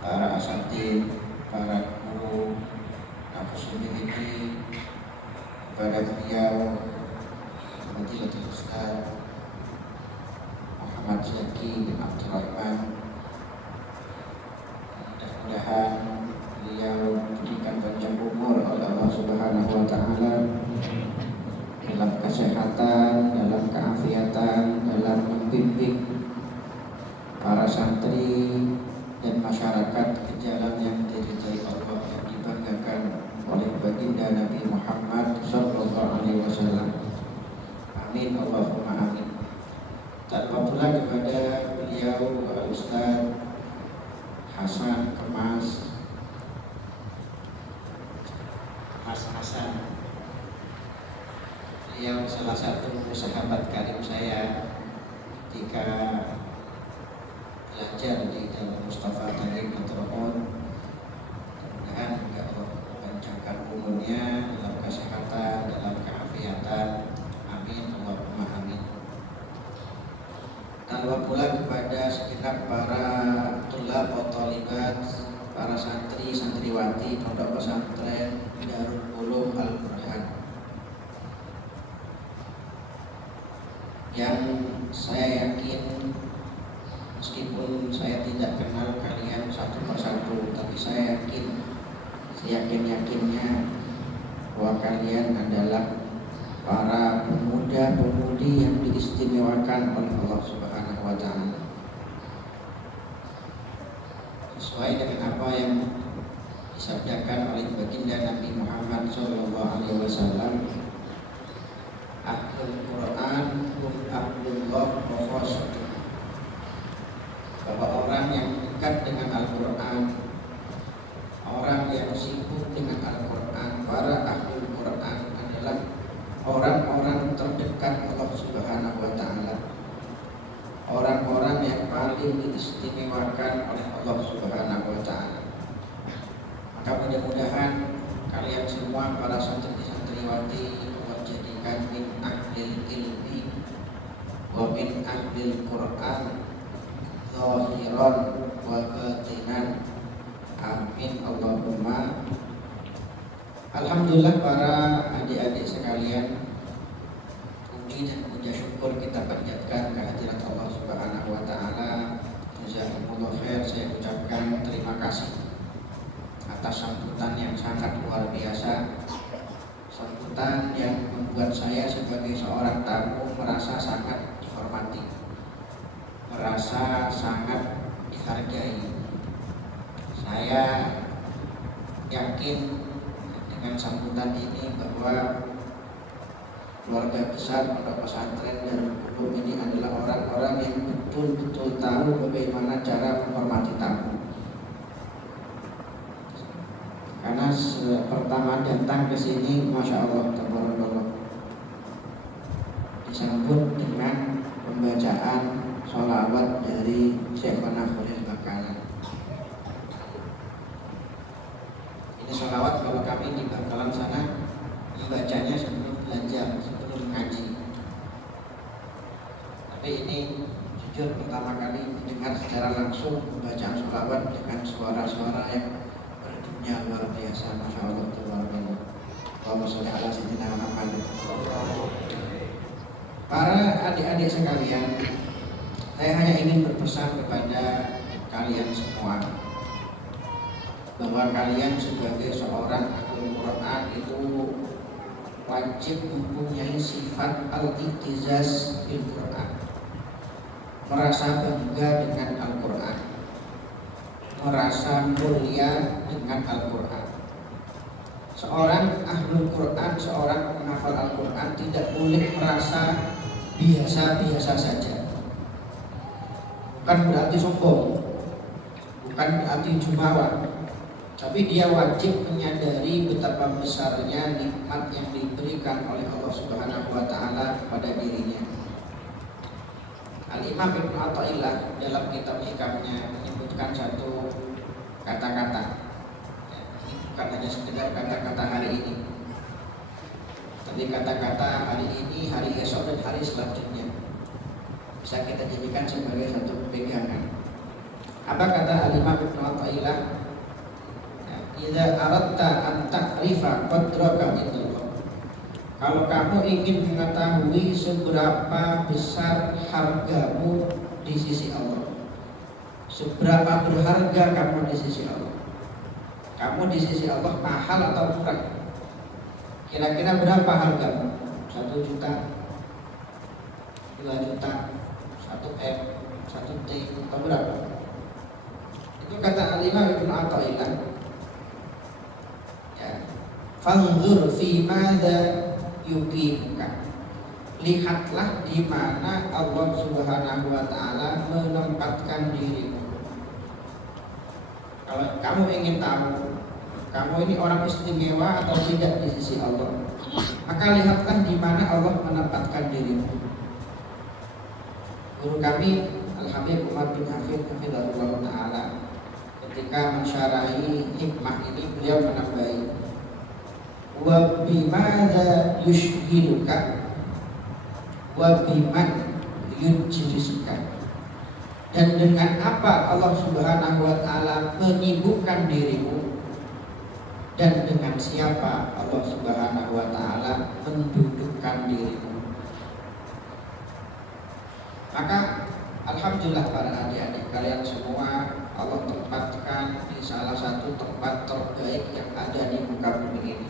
para asatidz, para guru, nakus memiliki kepada beliau Fadilatul Ustaz Muhammad Zaki bin Abdul Rahman. Mudah-mudahan beliau diberikan panjang umur oleh Allah Subhanahu wa taala dalam kesehatan, dalam keafiatan, dalam membimbing para santri dan masyarakat ke jalan yang diridhai Allah, yang dibanggakan oleh baginda Nabi Muhammad sallallahu alaihi wasallam. Amin Allahumma amin. Tanpa pula kepada beliau Ustaz Hasan Kemas Hasan. Beliau salah satu sahabat karib saya ketika belajar di Darul Mustafa Tarim Matrahun. Mudah-mudahan juga Allah panjangkan umurnya dalam kesehatan, dalam keafiatan. Amin Allahumma amin. Tanpa pula kepada segenap para tulab wa thalibat, para santri santriwati pondok pesantren Darul Ulum Al-Burhan, yang saya yakin meskipun saya tidak kenal kalian satu persatu, tapi saya yakin, seyakin-yakinnya bahwa kalian adalah para pemuda-pemudi yang diistimewakan oleh Allah Subhanahu wa taala. Sesuai dengan apa yang disabdakan oleh baginda Nabi Muhammad sallallahu alaihi wasallam, Ahlul Quran hum ahlullah wa khasatuh, bahwa orang yang dekat dengan Al-Quran, orang yang sibuk dengan Al-Quran, para ahlul Quran adalah orang-orang terdekat Allah Subhanahu wa taala, orang-orang yang paling diistimewakan oleh Allah Subhanahu wa taala. Maka mudah-mudahan kalian semua para santri-santriwati jadikan min ahlil ilmi wa min ahlil Quran zahiran wa batinan. Amin Allahumma. Alhamdulillah para adik-adik sekalian, puji dan puja syukur kita panjatkan kehadirat Allah Subhanahu wa taala. Jazakumullah khair. Saya ucapkan terima kasih atas sambutan yang sangat luar biasa, sambutan yang membuat saya sebagai seorang tamu merasa sangat dihormati, merasa sangat dihargai. Saya yakin dengan sambutan ini bahwa keluarga besar pondok pesantren dan Ulum ini adalah orang-orang yang betul-betul tahu bagaimana cara menghormati tamu. Karena pertama datang ke sini, masya Allah, tabarakallah, disambut dengan pembacaan sholawat dari Syekhana Khalil Bakalan. Ini sholawat kalau kami di Bakalan sana membacanya sebelum belajar, sebelum ngaji. Tapi ini jujur pertama kali mendengar secara langsung pembacaan sholawat dengan suara-suara yang berdunia luar biasa, masya Allah, tabarakallah. Allahumma sholli ala sayyidina Muhammad. Para adik-adik sekalian, saya hanya ingin berpesan kepada kalian semua bahwa kalian sebagai seorang ahlul Quran itu wajib mempunyai sifat al-iktizaz bil Quran, merasa bangga dengan Al-Quran, merasa mulia dengan Al-Quran. Seorang ahlul Quran, seorang penghafal Al-Quran tidak boleh merasa biasa-biasa saja. Bukan berarti sombong, bukan berarti jumawa, tapi dia wajib menyadari betapa besarnya nikmat yang diberikan oleh Allah Subhanahu wa taala kepada dirinya. Al-Imam Ibnu Athaillah dalam kitab Hikamnya menyebutkan satu kata-kata. Ini bukan hanya sekedar kata-kata hari ini, tapi kata-kata hari ini, hari esok, dan hari selanjutnya bisa kita jadikan sebagai satu pegangan. Apa kata Al-Imam Ibnu Athaillah? idza aradta an ta'rifa qadraka indallah. Kalau kamu ingin mengetahui seberapa besar hargamu di sisi Allah, seberapa berharga kamu di sisi Allah, kamu di sisi Allah mahal atau murah? Kira-kira berapa hargamu? 1 juta, 2 juta, 1 M, 1 T, atau berapa? Itu kata Al-Imam Ibnu Athaillah. Ya. Fanzur fi madza yuqimuka. Lihatlah di mana Allah Subhanahu wa taala menempatkan dirimu. Kalau kamu ingin tahu kamu ini orang istimewa atau tidak di sisi Allah, maka lihatlah di mana Allah menempatkan dirimu. Guru kami Al-Habib Umar bin Hafid hafizahullah taala ketika mensyarahi hikmah ini, beliau menambahi wa bimadza yushghiluka wa biman yujlisuka. Dan dengan apa Allah Subhanahu wa taala menyibukkan dirimu, dan dengan siapa Allah Subhanahu wa taala mendudukkan dirimu. Maka alhamdulillah para adik-adik kalian semua, Allah tempatkan di salah satu tempat terbaik yang ada di muka bumi ini.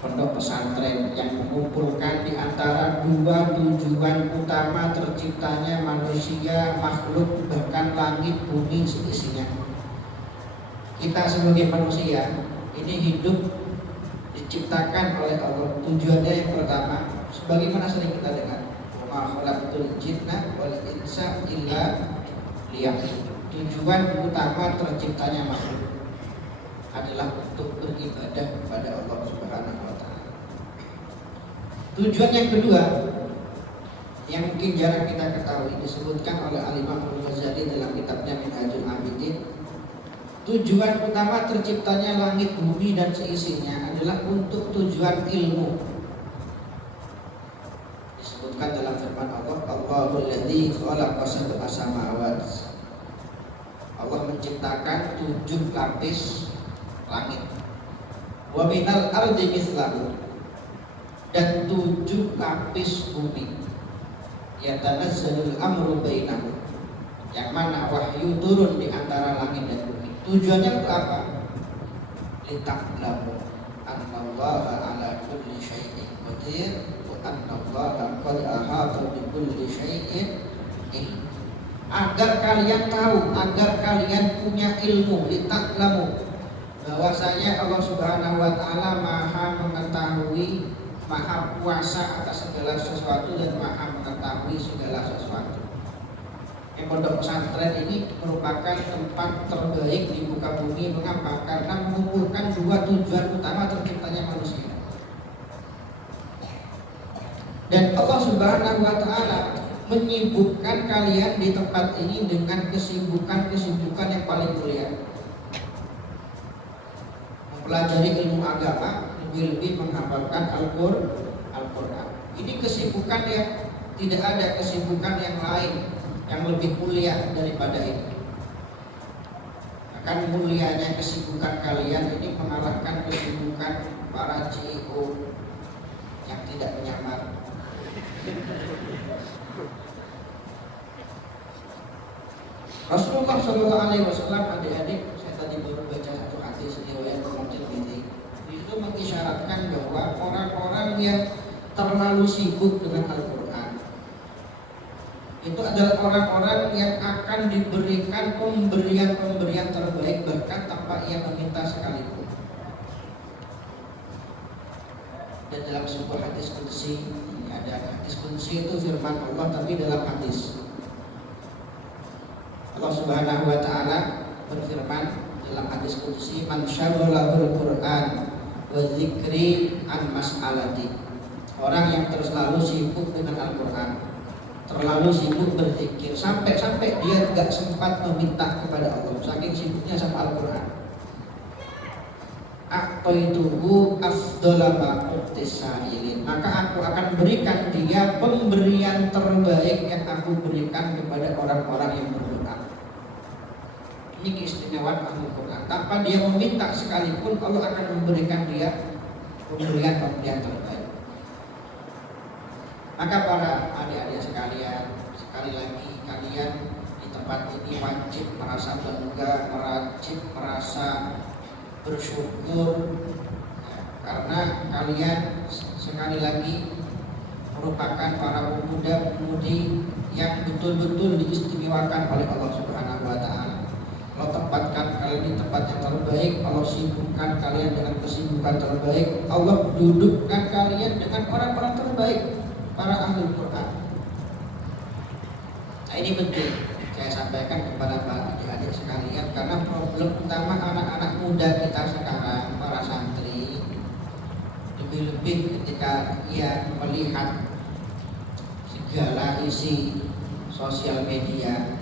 Pondok pesantren yang mengumpulkan di antara 2 tujuan utama terciptanya manusia, makhluk, bahkan langit, bumi seisinya. Kita sebagai manusia ini hidup diciptakan oleh Allah. Tujuannya yang pertama, sebagaimana sering kita dengar, wa ma khalaqtul jinna wal insa illa liya'budun. Tujuan utama terciptanya makhluk adalah untuk beribadah kepada Allah Subhanahu wa taala. Tujuan yang kedua yang mungkin jarang kita ketahui, disebutkan oleh Al-Imam Al-Ghazali dalam kitabnya Minhajul Abidin. Tujuan utama terciptanya langit, bumi dan seisinya adalah untuk tujuan ilmu. Disebutkan dalam firman Allah, Allahul ladzi khalaqa sab'a samawat. Allah menciptakan 7 lapis langit. Wa minal ardi mithlahu, dan 7 lapis bumi. Yatanazzalul amru bainahum, yang mana wahyu turun di antara langit dan bumi. Tujuannya untuk apa? Lita'lamu annallaha ala kulli syai'in qadir wa annallaha qad ahata bi kulli syai'in ilm. Agar kalian tahu, agar kalian punya ilmu, lita'lamu, bahwasanya Allah Subhanahu wa taala Maha mengetahui, Maha kuasa atas segala sesuatu dan Maha mengetahui segala sesuatu. Pondok pesantren ini merupakan tempat terbaik di muka bumi. Mengapa? Karena mengumpulkan 2 tujuan utama terciptanya manusia. Dan Allah Subhanahu wa taala menyibukkan kalian di tempat ini dengan kesibukan yang paling mulia. Mempelajari ilmu agama, lebih-lebih menghafalkan Al-Qur'an. Ini kesibukan yang tidak ada kesibukan yang lain yang lebih mulia daripada ini. Akan mulianya kesibukan kalian ini mengalahkan kesibukan para CEO yang tidak menyamar. Rasulullah SAW, adik-adik, saya tadi baru baca satu hadis riwayat Tirmidzi. Itu mengisyaratkan bahwa orang-orang yang terlalu sibuk dengan Al-Qur'an itu adalah orang-orang yang akan diberikan pemberian terbaik bahkan tanpa ia meminta sekalipun. Dan dalam sebuah hadis qudsi, ada hadis qudsi itu firman Allah, tapi dalam hadis Allah Subhanahu wa taala berfirman dalam hadis qudsi, man syaghalahul Qur'an wa dzikri an mas'alati. Orang yang terus selalu sibuk dengan Al-Qur'an, terlalu sibuk berzikir sampai dia tidak sempat meminta kepada Allah, saking sibuknya sama Al-Quran. Aqtaituhu afdhala ma uqtisailin, maka aku akan berikan dia pemberian terbaik yang aku berikan kepada orang-orang yang berdoa. Ini keistimewaan Ahlul Quran. Tanpa dia meminta sekalipun, Allah akan memberikan dia pemberian terbaik. Maka para adik-adik sekalian, sekali lagi kalian di tempat ini wajib merasa bangga, wajib merasa bersyukur, ya, karena kalian sekali lagi merupakan para pemuda-pemudi yang betul-betul diistimewakan oleh Allah Subhanahu wa Ta'ala. Allah tempatkan kalian di tempat yang terbaik, Allah sibukkan kalian dengan kesibukan terbaik, Allah dudukkan kalian dengan orang-orang terbaik, para ahli Quran. Nah, ini penting saya sampaikan kepada para adik-adik sekalian, karena problem utama anak-anak muda kita sekarang, para santri, lebih-lebih ketika ia melihat segala isi sosial media.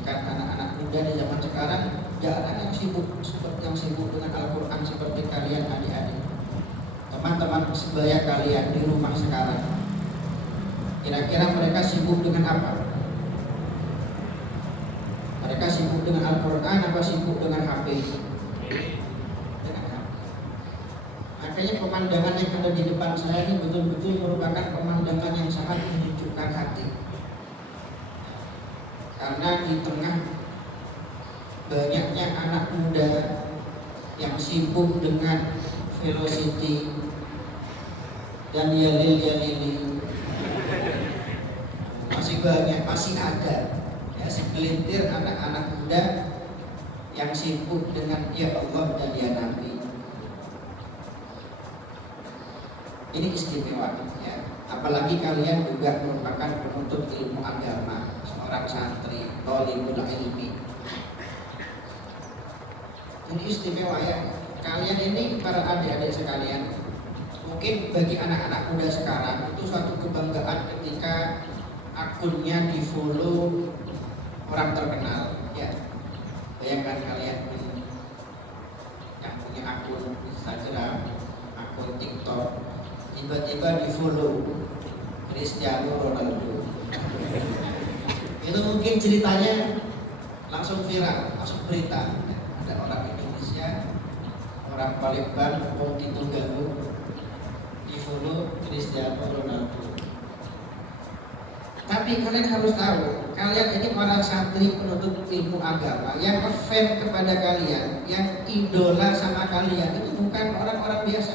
Kan anak-anak muda di zaman sekarang jarang yang sibuk dengan Al-Quran seperti kalian adik-adik, teman-teman sebaya kalian di rumah sekarang. Kira-kira mereka sibuk dengan apa? Mereka sibuk dengan Al-Quran apa sibuk dengan HP? Dengan HP. Makanya pemandangan yang ada di depan saya ini betul-betul merupakan pemandangan yang sangat menyejukkan hati. Karena di tengah banyaknya anak muda yang sibuk dengan velocity dan yalil, masih banyak, masih ada ya segelintir anak-anak muda yang sibuk dengan ya Allah dan ya Nabi. Ini istimewa ya. Apalagi kalian juga merupakan penuntut ilmu agama, seorang santri, thalibul ilmi. Ini istimewa ya. Kalian ini para adik-adik sekalian, mungkin bagi anak-anak muda sekarang itu suatu kebanggaan ketika akunnya di-follow orang terkenal ya. Bayangkan kalian yang punya akun Instagram, akun TikTok, tiba-tiba di-follow Cristiano Ronaldo. Itu mungkin ceritanya langsung viral, langsung berita. Ada orang Indonesia, orang Palembang, orang Tunggalu, di-follow Cristiano Ronaldo. Tapi kalian harus tahu, kalian ini para santri penuntut ilmu agama yang ngefans kepada kalian, yang idola sama kalian itu bukan orang-orang biasa.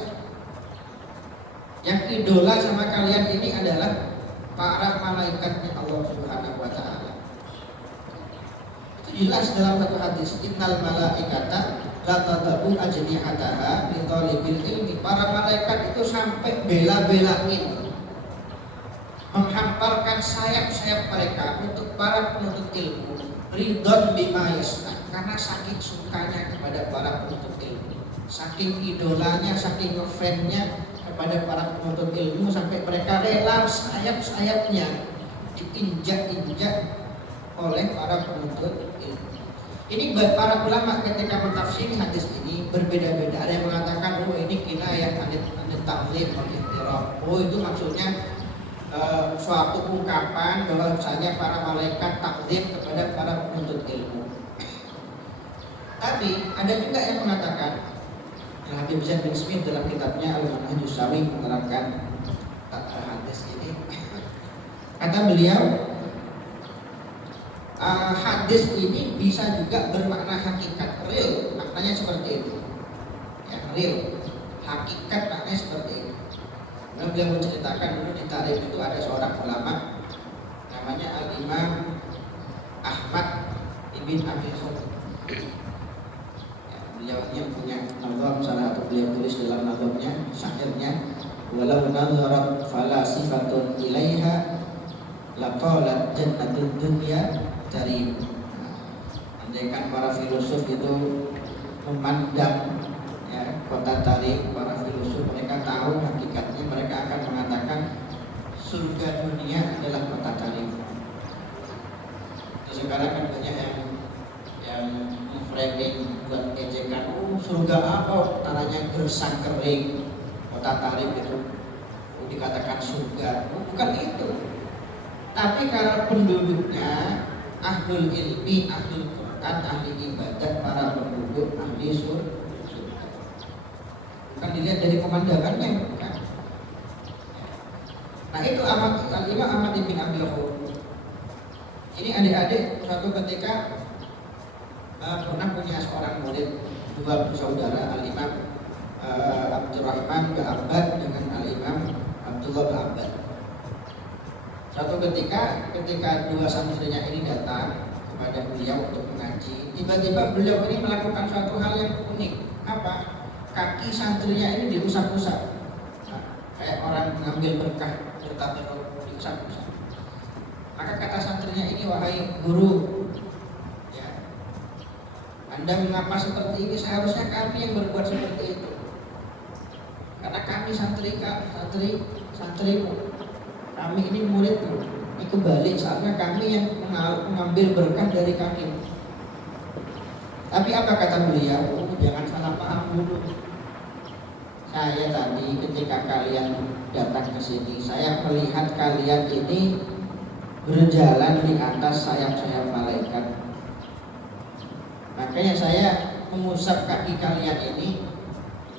Yang idola sama kalian ini adalah para malaikatnya Allah Subhanahu wa Ta'ala. Itu jelas dalam satu hadis, innal malaikata la tad'u ajnihataha li thalibil ilmi. Para malaikat itu sampai bela-belain menghamparkan sayap-sayap mereka untuk para penuntut ilmu, ridon bima yasna, karena saking sukanya kepada para penuntut ilmu, saking idolanya, saking ngefansnya kepada para penuntut ilmu, sampai mereka rela sayap-sayapnya diinjak-injak oleh para penuntut ilmu. Ini para ulama ketika mentafsiri hadis ini berbeda-beda. Ada yang mengatakan, oh ini kinayah anit ta'zim wal ihtiram. Oh itu maksudnya suatu ungkapan bahwasanya para malaikat takzim kepada para penuntut ilmu. Tapi ada juga yang mengatakan, Habib Zain bin Smith dalam kitabnya Al-Manhajus Shawi menerangkan hadis ini. Kata beliau, hadis ini bisa juga bermakna hakikat, real, maknanya seperti itu ya, real, hakikat maknanya seperti itu. Karena beliau menceritakan dulu di tarikh itu ada seorang ulama namanya Al-Imam Ahmad ibn Abi Khatib ya, beliau yang punya nazam, salah satu beliau tulis dalam nazamnya, syairnya, walau nadharat falasifatun ilaiha laqalat jannatud dunya dari. Andaikan para filosof itu memandang ya, kota Tarim, para filosof mereka tahu hakikatnya, mereka akan mengatakan surga dunia adalah kota Tarim. Sekarang kan banyak yang framing buat ejekan, oh surga apa, tanahnya gersang kering, kota Tarim itu dikatakan surga. Bukan itu. Tapi kalau penduduknya ahlul ilmi, ahlul Quran, ahli ibadah, para penduduk, ahli surga. Bukan dilihat dari pemandangannya, bukan. Nah itu Imam Ahmad bin Abdul Qadir. Ini adik-adik suatu ketika pernah punya seorang murid, dua bersaudara, Al-Imam Abdurrahman bin Abbad dengan Al-Imam Abdullah bin Abbad. Suatu ketika dua santrinya ini datang kepada beliau untuk mengaji, tiba-tiba beliau ini melakukan suatu hal yang unik. Apa? Kaki santrinya ini diusap-usap, kayak orang mengambil berkah bertabarruk, diusap-usap. Maka kata santrinya ini, wahai guru, ya, Anda mengapa seperti ini? Seharusnya kami yang berbuat seperti itu. Karena kami santrimu, kami ini muridmu. Ini kebalik, saatnya kami yang mengambil berkah dari kami. Tapi apa kata beliau? Jangan salah paham dulu. Saya tadi ketika kalian datang ke sini, saya melihat kalian ini berjalan di atas sayap-sayap malaikat. Makanya saya mengusap kaki kalian ini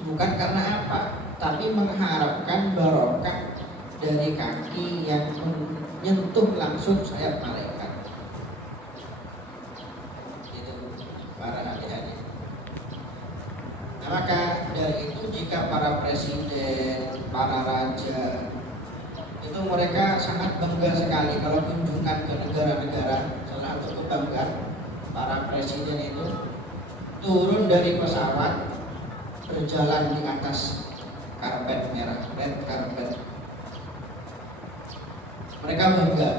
bukan karena apa, tapi mengharapkan barokah dari kaki yang menyentuh langsung sayap malaikat. Itu para adik-adik. Nah, maka dari itu jika para presiden, para raja itu mereka sangat bangga sekali kalau kunjungan ke negara-negara, salah satu kebanggaan para presiden itu turun dari pesawat berjalan di atas karpet merah, red carpet. Mereka bangga.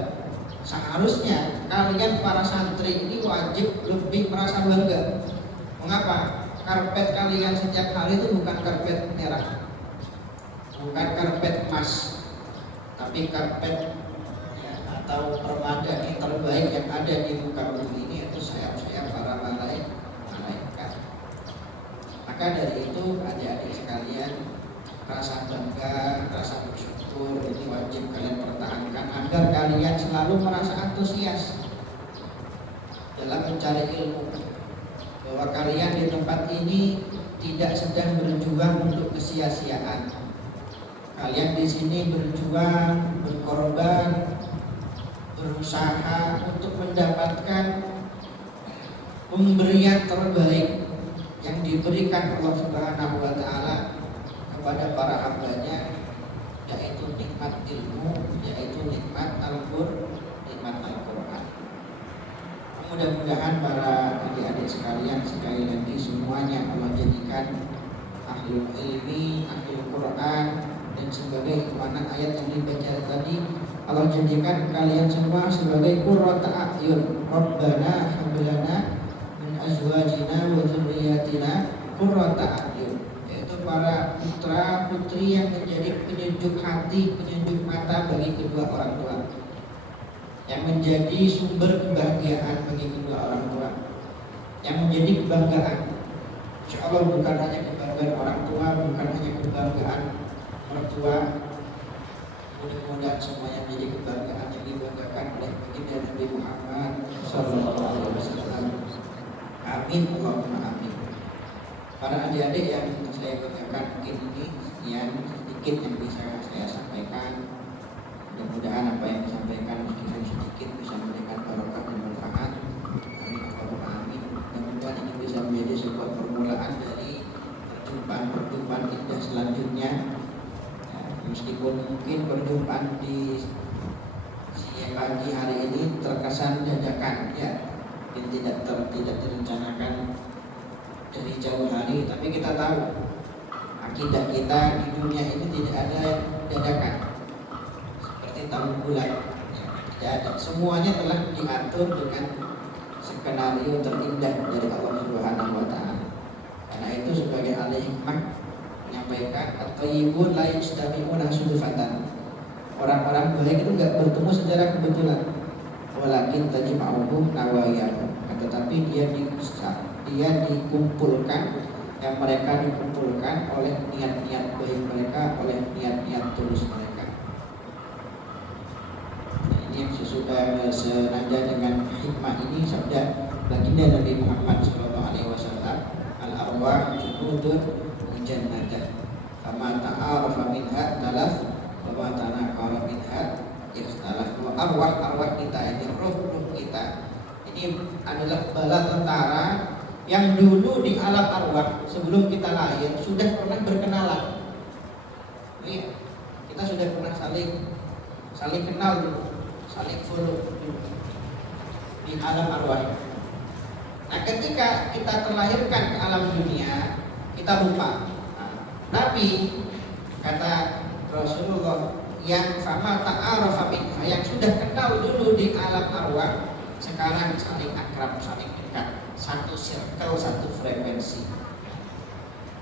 Seharusnya kalian para santri ini wajib lebih merasa bangga. Mengapa? Karpet kalian setiap hari itu bukan karpet merah, bukan karpet emas, tapi karpet ya, atau permada yang terbaik yang ada di muka bumi ini, itu sayap-sayap para malaikat. Maka dari itu adik-adik sekalian, rasa bangga, rasa bersyukur ini wajib kalian pertahankan agar kalian selalu merasa antusias dalam mencari ilmu, bahwa kalian di tempat ini tidak sedang berjuang untuk kesia-siaan. Kalian di sini berjuang, berkorban, berusaha untuk mendapatkan pemberian terbaik yang diberikan Allah Subhanahu wa taala kepada para hambanya, yaitu nikmat ilmu, yaitu nikmat Al-Qur'an. Mudah-mudahan para adik-adik sekalian, sekali lagi semuanya Allah jadikan ahlul ilmi, ahlul Qur'an, dan sebagai mana ayat yang dibaca tadi, Allah jadikan kalian semua sebagai qurrata a'yun. Rabbana hab lana min azwajina wa dzurriyyatina qurrata a'yun, yaitu para putra putri yang menjadi penyejuk hati, penyejuk mata bagi kedua orang tua, yang menjadi sumber kebahagiaan bagi kedua orang tua, yang menjadi kebanggaan. Insya Allah bukan hanya kebanggaan orang tua, bukan hanya kebanggaan mertua, mudah-mudahan semuanya menjadi kebanggaan yang dibanggakan oleh baginda Nabi Muhammad SAW. Amin, Allahumma amin. Para adik-adik yang saya banggakan, mungkin ini sekian sedikit yang bisa saya sampaikan. Mudah-mudahan apa yang disampaikan meskipun sedikit bisa memberikan barokah dan manfaat. Amin, Allahumma amin. Mudah-mudahan ini bisa menjadi sebuah permulaan dari perjumpaan indah selanjutnya. Meskipun mungkin perjumpaan di siang pagi hari ini terkesan dadakan, ya, mungkin tidak direncanakan dari jauh hari, tapi kita tahu akidah kita di dunia ini tidak ada dadakan seperti tahun bulan, ya, tidak ada. Semuanya telah diatur dengan skenario terindah dari Allah Subhanahu wa taala. Karena itu sebagai ahli hikmah menyampaikan at-thayyibun la yastami'una sudfatan. Orang-orang baik itu enggak bertemu secara kebetulan. Walakin tajma'uhum nawayahum. Tetapi dia dikumpulkan, yang mereka dikumpulkan oleh niat-niat baik mereka, oleh niat-niat tulus mereka. Ini yang sesudah senada dengan hikmah ini sabda baginda Nabi Muhammad SAW, al arwah junudun mujannada, kama ta'arafa minha talaf, wa tanaqara minha ikhtalaf. Arwah kita ini, roh kita ini adalah bala tentara yang dulu di alam arwah sebelum kita lahir sudah pernah berkenalan. Iya, kita sudah pernah saling kenal dulu, saling follow di alam arwah. Nah, ketika kita terlahirkan ke alam dunia, kita lupa. Tapi kata Rasulullah, yang sama ta'arafa minha, yang sudah kenal dulu di alam arwah, sekarang saling akrab, saling dekat, satu circle, satu frekuensi.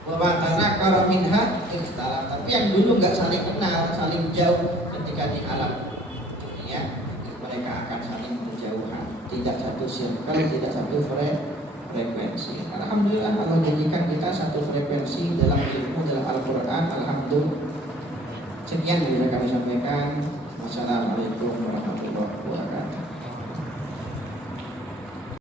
Wa tanaqara minha ikhtalaf. Tapi yang dulu nggak saling kenal, saling jauh ketika di alam dunia, mereka akan saling berjauhan, tidak satu circle, tidak satu frekuensi. Alhamdulillah Allah jadikan kita satu frekuensi dalam ilmu, dalam Al-Quran. Alhamdulillah. Sekian yang bisa kami sampaikan. Wassalamualaikum warahmatullahi wabarakatuh.